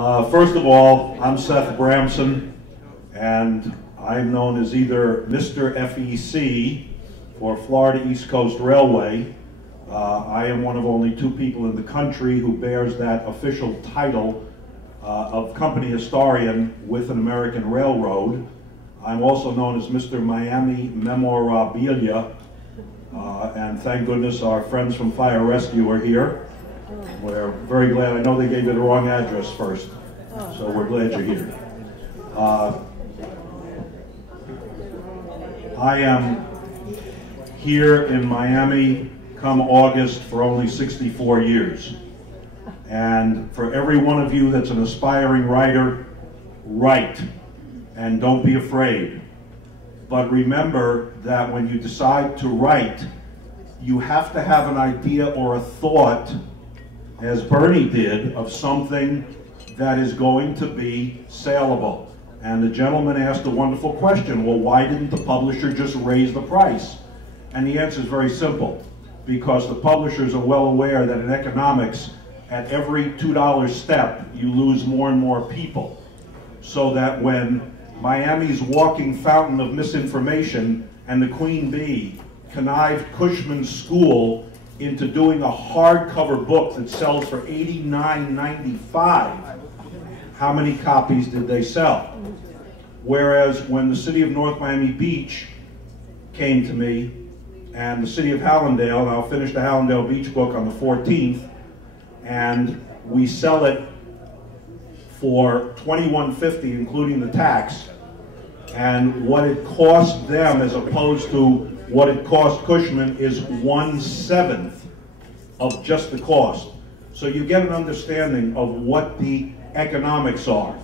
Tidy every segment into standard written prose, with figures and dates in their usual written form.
First of all, I'm Seth Bramson, and I'm known as either Mr. FEC or Florida East Coast Railway. I am one of only two people in the country who bears that official title of company historian with an American railroad. I'm also known as Mr. Miami Memorabilia, and thank goodness our friends from Fire Rescue are here. We're very glad. I know they gave you the wrong address first, so we're glad you're here. I am here in Miami come August for only 64 years. And for every one of you that's an aspiring writer, write, and don't be afraid. But remember that when you decide to write, you have to have an idea or a thought, as Bernie did, of something that is going to be saleable. And the gentleman asked a wonderful question, well, why didn't the publisher just raise the price? And the answer is very simple, because the publishers are well aware that in economics, at every $2 step, you lose more and more people. So that when Miami's walking fountain of misinformation and the Queen Bee connived Cushman's school into doing a hardcover book that sells for $89.95, how many copies did they sell? Whereas when the city of North Miami Beach came to me, and the city of Hallandale, and I'll finish the Hallandale Beach book on the 14th, and we sell it for $21.50, including the tax, and what it cost them as opposed to what it cost Cushman is 1/7 of just the cost. So you get an understanding of what the economics are.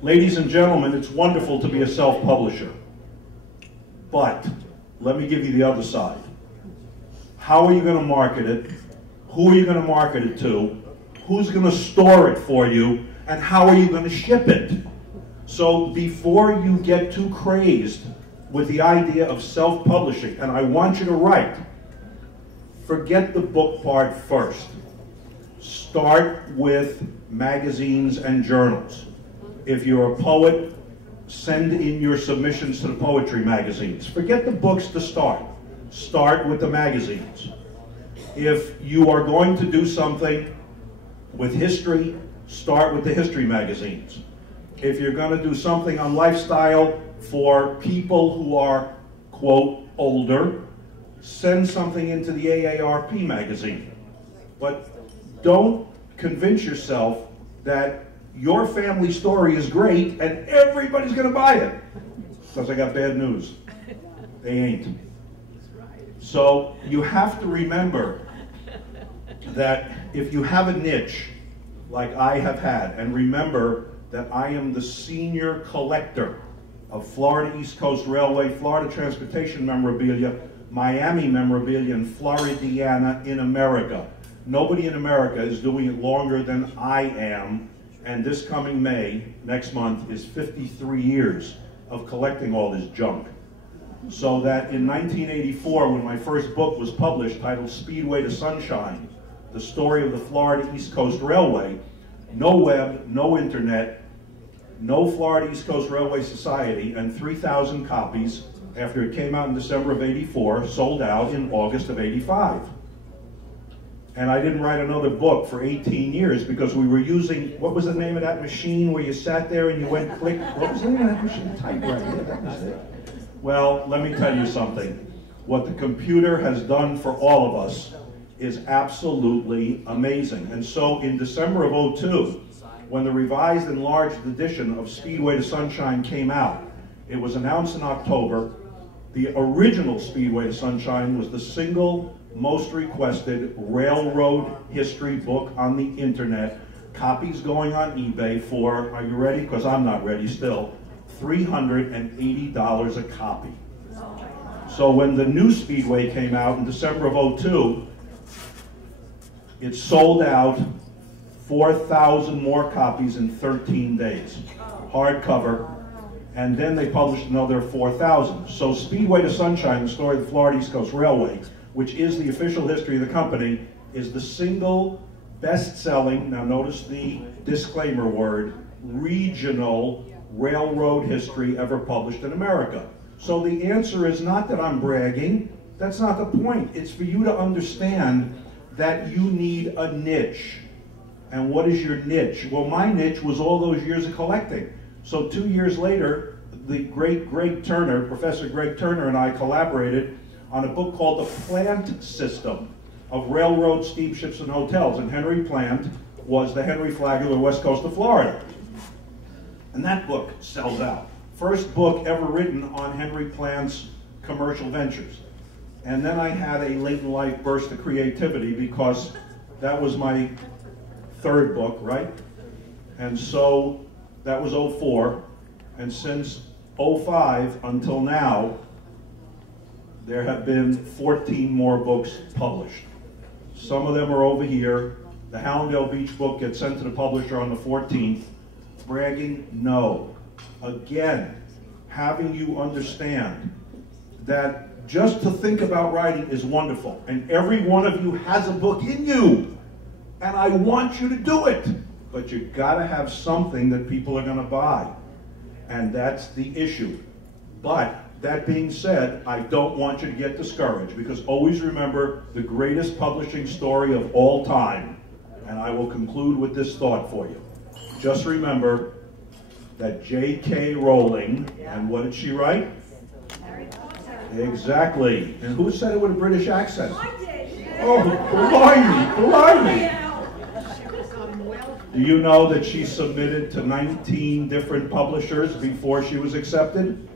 Ladies and gentlemen, it's wonderful to be a self-publisher, but let me give you the other side. How are you going to market it? Who are you going to market it to? Who's going to store it for you? And how are you going to ship it? So before you get too crazed with the idea of self-publishing, and I want you to write, forget the book part first. Start with magazines and journals. If you're a poet, send in your submissions to the poetry magazines. Forget the books to start. Start with the magazines. If you are going to do something with history, start with the history magazines. If you're going to do something on lifestyle for people who are, quote, older, send something into the AARP magazine. But don't convince yourself that your family story is great and everybody's going to buy it. Because I got bad news. They ain't. So you have to remember that if you have a niche, like I have had, and remember that I am the senior collector of Florida East Coast Railway, Florida Transportation Memorabilia, Miami Memorabilia, and Floridiana in America. Nobody in America is doing it longer than I am, and this coming May, next month, is 53 years of collecting all this junk. So that in 1984, when my first book was published, titled Speedway to Sunshine, the story of the Florida East Coast Railway, no web, no internet, no Florida East Coast Railway Society, and 3,000 copies after it came out in December of '84, sold out in August of '85. And I didn't write another book for 18 years because we were using, what was the name of that machine where you sat there and you went click? What was the name of that machine? Typewriter, yeah, that was it. Well, let me tell you something. What the computer has done for all of us is absolutely amazing. And so in December of '02, when the revised enlarged edition of Speedway to Sunshine came out, it was announced in October. The original Speedway to Sunshine was the single most requested railroad history book on the internet. Copies going on eBay for, are you ready? Because I'm not ready still, $380 a copy. So when the new Speedway came out in December of '02, it sold out 4,000 more copies in 13 days, hardcover, and then they published another 4,000. So Speedway to Sunshine, the story of the Florida East Coast Railway, which is the official history of the company, is the single best-selling, now notice the disclaimer word, regional railroad history ever published in America. So the answer is not that I'm bragging. That's not the point. It's for you to understand that you need a niche. And what is your niche? Well, my niche was all those years of collecting. So 2 years later, the great Greg Turner, Professor Greg Turner, and I collaborated on a book called The Plant System of Railroad, Steamships, and Hotels. And Henry Plant was the Henry Flagler, West Coast of Florida. And that book sells out. First book ever written on Henry Plant's commercial ventures. And then I had a late in life burst of creativity because that was my third book, right? And so that was 04. And since 05 until now, there have been 14 more books published. Some of them are over here. The Hallandale Beach book gets sent to the publisher on the 14th. Bragging? No. Again, having you understand that just to think about writing is wonderful. And every one of you has a book in you. And I want you to do it. But you gotta have something that people are gonna buy. And that's the issue. But that being said, I don't want you to get discouraged, because always remember the greatest publishing story of all time. And I will conclude with this thought for you. Just remember that J.K. Rowling, and what did she write? Harry Potter. Exactly. And who said it with a British accent? I did. Oh, blimey. Do you know that she submitted to 19 different publishers before she was accepted?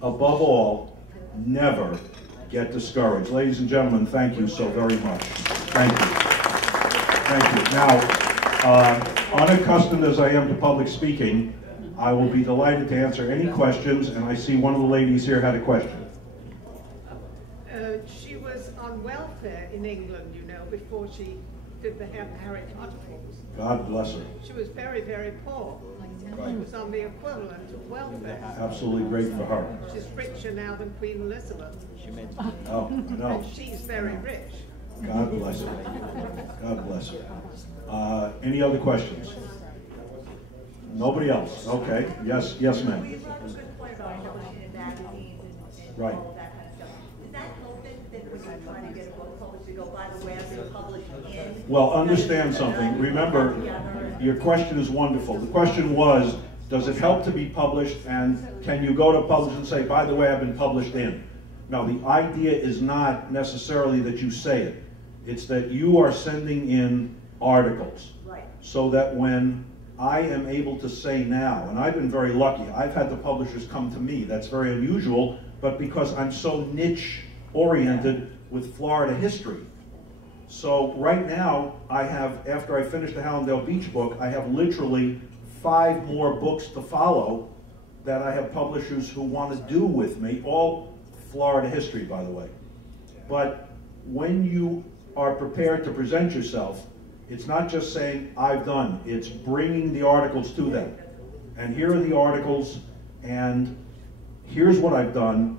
Above all, never get discouraged. Ladies and gentlemen, thank you so very much. Thank you. Thank you. Now, unaccustomed as I am to public speaking, I will be delighted to answer any questions, and I see one of the ladies here had a question. She was on welfare in England, you know, before she did the Harry Potter books. God bless her. She was very, very poor. Right. She was on the equivalent of welfare. Absolutely great for her. She's richer now than Queen Elizabeth. Oh, no. And she's very rich. God bless her. God bless her. Any other questions? Nobody else? Okay. Yes, yes, ma'am. You brought up a good point about publishing in magazines and Right. all that kind of stuff. Does that help it that when you're trying to get a book published to go by the web and publish in? Well, understand something. Remember, your question is wonderful. The question was, does it help to be published, and can you go to publish and say, by the way, I've been published in? No, the idea is not necessarily that you say it. It's that you are sending in articles. Right. So that when I am able to say now, and I've been very lucky, I've had the publishers come to me. That's very unusual, but because I'm so niche oriented with Florida history. So right now, I have, after I finish the Hallandale Beach book, I have literally 5 more books to follow that I have publishers who want to do with me, all Florida history, by the way. But when you are prepared to present yourself, it's not just saying, I've done, it's bringing the articles to them. And here are the articles, and here's what I've done,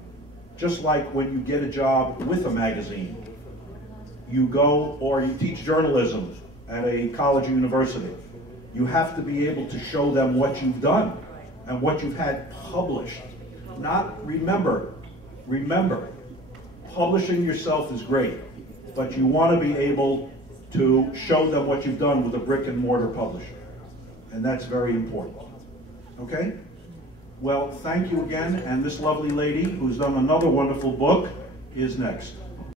just like when you get a job with a magazine. You go, or you teach journalism at a college or university. You have to be able to show them what you've done and what you've had published. Not, remember, publishing yourself is great, but you want to be able to show them what you've done with a brick and mortar publisher. And that's very important. Okay? Well, thank you again, and this lovely lady who's done another wonderful book is next.